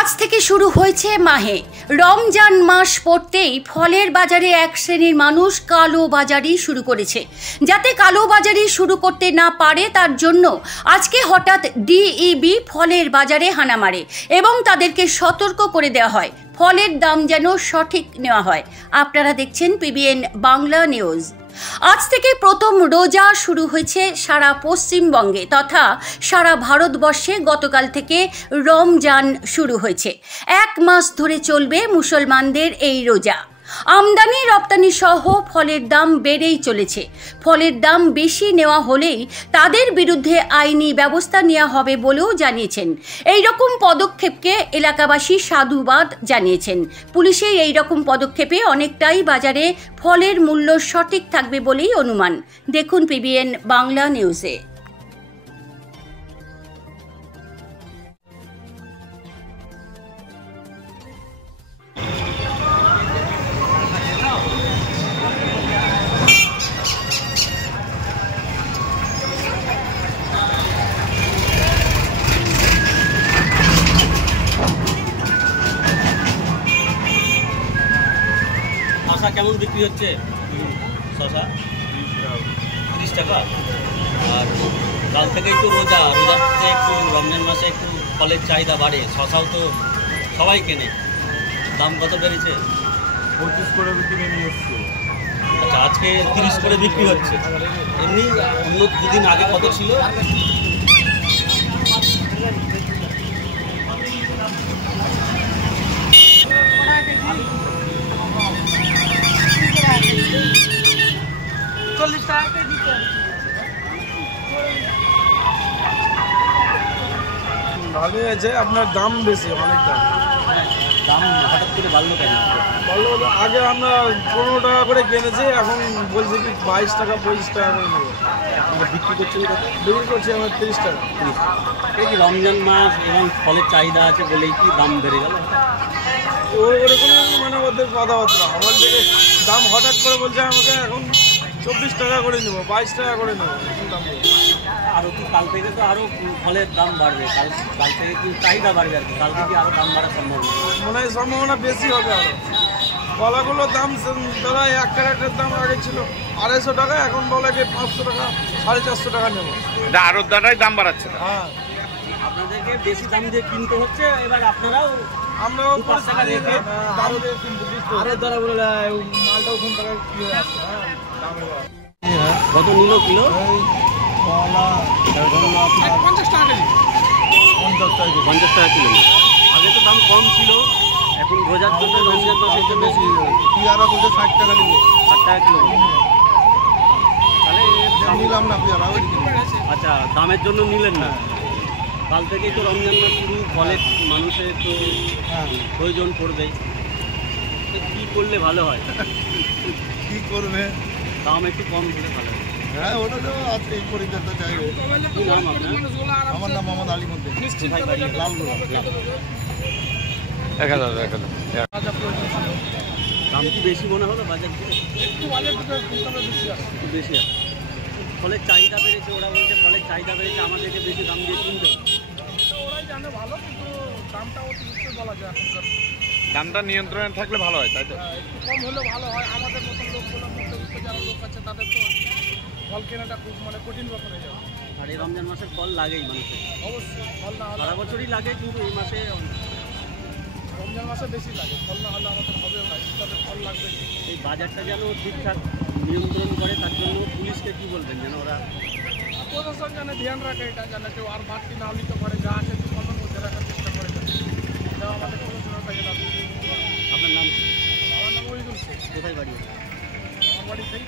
আজ থেকে শুরু হয়েছে মাহে রমজান মাস পড়তেই ফলের বাজারে এক শ্রেণীর মানুষ কালো বাজারি শুরু করেছে। যাতে কালো বাজারি শুরু করতে না পারে তার জন্য আজকে হঠাৎ ডিইবি ফলের বাজারে হানা মারে এবং তাদেরকে সতর্ক করে দেওয়া হয় ফলের দাম যেন সঠিক নেওয়া হয়। আপনারা দেখছেন পিবিএন বাংলা নিউজ। আজ থেকে প্রথম রোজা শুরু হয়েছে সারা পশ্চিমবঙ্গে তথা সারা ভারতবর্ষে। গতকাল থেকে রমজান শুরু হয়েছে। এক মাস ধরে চলবে মুসলমানদের এই রোজা। আমদানি রপ্তানি সহ ফলের দাম বেড়েই চলেছে। ফলের দাম বেশি নেওয়া হলেই তাদের বিরুদ্ধে আইনি ব্যবস্থা নেওয়া হবে বলেও জানিয়েছেন। এই রকম পদক্ষেপকে এলাকাবাসী সাধুবাদ জানিয়েছেন। পুলিশের এই রকম পদক্ষেপে অনেকটাই বাজারে ফলের মূল্য সঠিক থাকবে বলেই অনুমান। দেখুন পিবিএন বাংলা নিউজে। শশা কেমন বিক্রি হচ্ছে? শশা 30 টাকা। আর কাল থেকেই তো রোজাতে একটু রমজান মাসে একটু ফলের চাহিদা বাড়ে। শশাও তো সবাই কেনে। দাম কত বেড়েছে? 25 করে বিক্রি নিয়ে এসছে। আচ্ছা, আজকে 30 করে বিক্রি হচ্ছে। এমনি অন্য দুদিন আগে কত ছিল? ভালো হয়েছে, আপনার দাম বেশি, অনেক দাম। দাম হঠাৎ করে বাড়লো কেন? ভালো আগে আমরা 15 টাকা করে কিনেছি, এখন বলছি কি 22 টাকা 25 টাকা করে নেবো। বিক্রি করছেন কত? বিক্রি করছি আমরা 30 টাকা। এই কি রমজান মাস এবং ফলের চাহিদা আছে বলেই কি দাম বেড়ে গেল? ওরকম মানে ওদের কথাবার্তা আমার থেকে দাম হঠাৎ করে বলছে আমাকে এখন 24 টাকা করে নেবো, 22 টাকা করে নেবো। আরও কি কাল থেকে তো আরও ফলের দাম বাড়বে? কাল থেকে কি চাহিদা বাড়বে আর কি? কাল থেকে আরও দাম বাড়ার সম্ভাবনা? মনে হয় সম্ভাবনা বেশি হবে আরও। কলাগুলোর দাম দাদা এক ক্যারেটের দাম আগে ছিল 250 টাকা, এখন বলে যে 500 টাকা 450 টাকা নেবো। আরো দাদাই দাম বাড়াচ্ছে। হ্যাঁ, আপনাদেরকে বেশি দাম দিয়ে কিনতে হচ্ছে, এবার আপনারাও আমরাও 5 টাকা দিয়ে দাম দিয়ে কিনতে দিচ্ছি। আরে দাদা বলে মালটাও কোন টাকা কি হয়ে আসছে। হ্যাঁ, কত নিল কিলো? কলা 50 টাকা কেজি। 50 টাকা কিলো। আগে তো দাম কম ছিল, এখন রোজার জন্য রমজান মাসে একটু বেশি পেয়ারা বলতে 60 টাকা নিবো। 60 টাকা কিলো। তাহলে নিলাম না পেয়ারা। আচ্ছা, দামের জন্য নিলেন না। কাল থেকেই তো রমজান মাস শুরু, ফলের মানুষের তো প্রয়োজন পড়বে। কী করলে ভালো হয়? কি করবে? দাম একটু কম দিলে ভালো হয়। হ্যাঁ, ওটা তো আছে, এই পরিচর্যা চাইবে। কী নাম আপনার? আমার নাম মোহাম্মদ আলী মধ্যে। কোথায় বাড়ি? লালগোলা। দাম কি বেশি মনে হলো বাজার থেকে? একটু বাজার থেকে একটু বেশি আছে। ফলের চাহিদা বেড়েছে, ওরা বলছে ফলের চাহিদা বেড়েছে, আমাদেরকে বেশি দাম দিয়ে কিনতে হবে। ওরাই জানে ভালো, কিন্তু দামটা অতিরিক্ত বলা যায় এখনকার। দামটা নিয়ন্ত্রণে থাকলে ভালো হয়, তাই তো? একটু কম হলে ভালো হয়। আমাদের মতন লোকগুলো, মধ্যবিত্ত যারা লোক আছে তাদের তো ফল কেনাটা খুব মানে কঠিন ব্যাপার হয়ে যাবে। আর এই রমজান মাসে ফল লাগেই মানুষের। অবশ্যই ফল না হলে সারা বছরই লাগে, কিন্তু এই মাসে রমজান মাসে বেশি লাগে। ফল না হলে আমাদের হবেও না, তবে ফল লাগবে। এই বাজারটা যেন ঠিকঠাক নিয়ন্ত্রণ করে, তার জন্য পুলিশকে কি বলবেন যেন ওরা? প্রশাসন যেন ধ্যান রাখে, এটা যেন কেউ আর বাড়তি না নিতে পারে, যা আছে ফলের মধ্যে রাখার চেষ্টা করে। এটা আমাদের প্রশাসনের কাছে দাবি। আপনার নাম? আমার নাম ওইদুল শেখ। কোথায় বাড়ি? আমার বাড়ি সেই